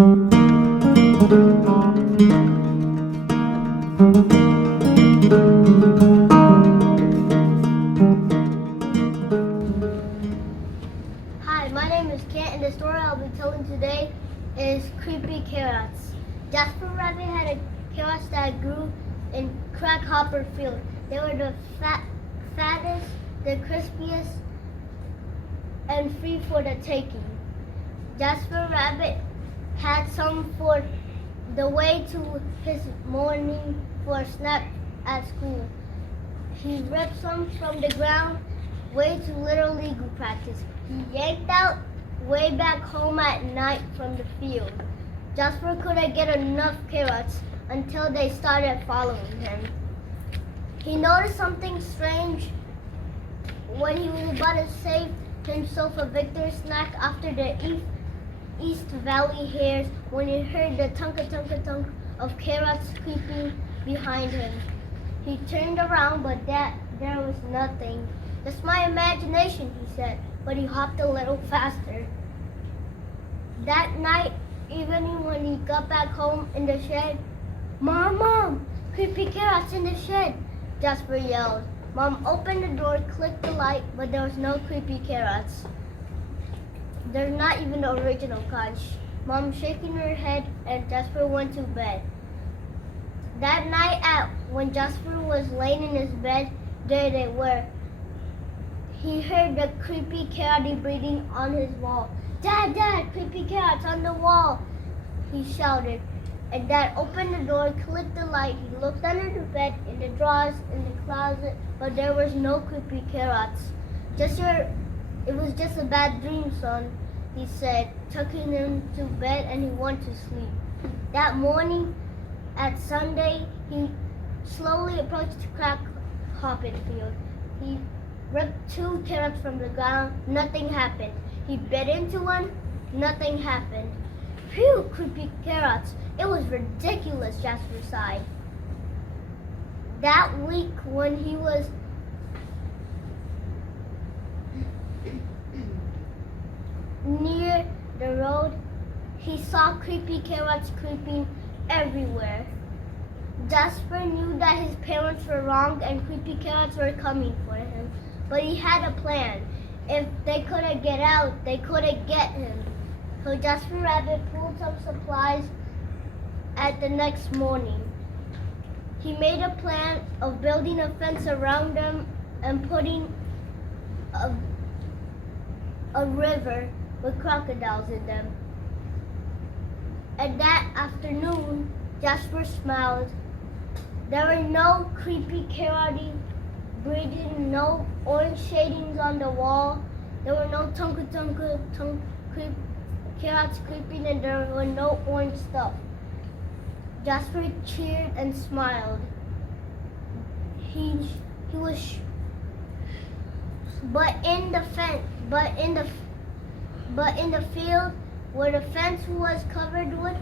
Hi, my name is Khant, and the story I'll be telling today is Creepy Carrots. Jasper Rabbit had carrots that grew in Crackhopper Field. They were the fattest, the crispiest, and free for the taking. Jasper Rabbit had some for the way to his morning for a snack at school. He ripped some from the ground way to Little League practice. He yanked out way back home at night from the field. Jasper couldn't get enough carrots until they started following him. He noticed something strange when he was about to save himself a victory snack after the East Valley hares when he heard the tunk-a-tunk-a-tunk of carrots creeping behind him. He turned around, but there was nothing. "That's my imagination," he said, but he hopped a little faster. That night, evening when he got back home in the shed, Mom, creepy carrots in the shed," Jasper yelled. Mom opened the door, clicked the light, but there was no creepy carrots. They're not even the original kind. Mom shaking her head, and Jasper went to bed. That night, when Jasper was laying in his bed, there they were. He heard the creepy carrot breathing on his wall. "Dad, creepy carrots on the wall," he shouted. And Dad opened the door, clicked the light. He looked under the bed, in the drawers, in the closet, but there was no creepy carrots. It was just a bad dream, son," he said, tucking him to bed, and he went to sleep. That morning at Sunday, he slowly approached the Crackhopper Field. He ripped 2 carrots from the ground. Nothing happened. He bit into one. Nothing happened. "Phew, creepy carrots. It was ridiculous," Jasper sighed. That week when he was near the road, he saw creepy carrots creeping everywhere. Jasper knew that his parents were wrong and creepy carrots were coming for him, but he had a plan. If they couldn't get out, they couldn't get him. So Jasper Rabbit pulled some supplies at the next morning. He made a plan of building a fence around them and putting a river with crocodiles in them. And that afternoon, Jasper smiled. There were no creepy carrot breathing, no orange shadings on the wall. There were no carrots creeping, and there were no orange stuff. Jasper cheered and smiled. He was, but in the field where the fence was covered with,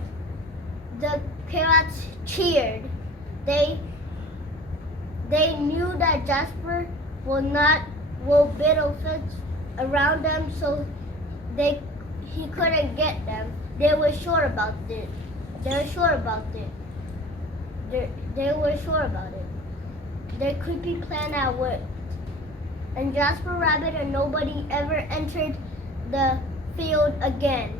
the carrots cheered. They knew that Jasper will build a fence around them, so he couldn't get them. They were sure about it. Their creepy plan had worked. And Jasper Rabbit and nobody ever entered the field again.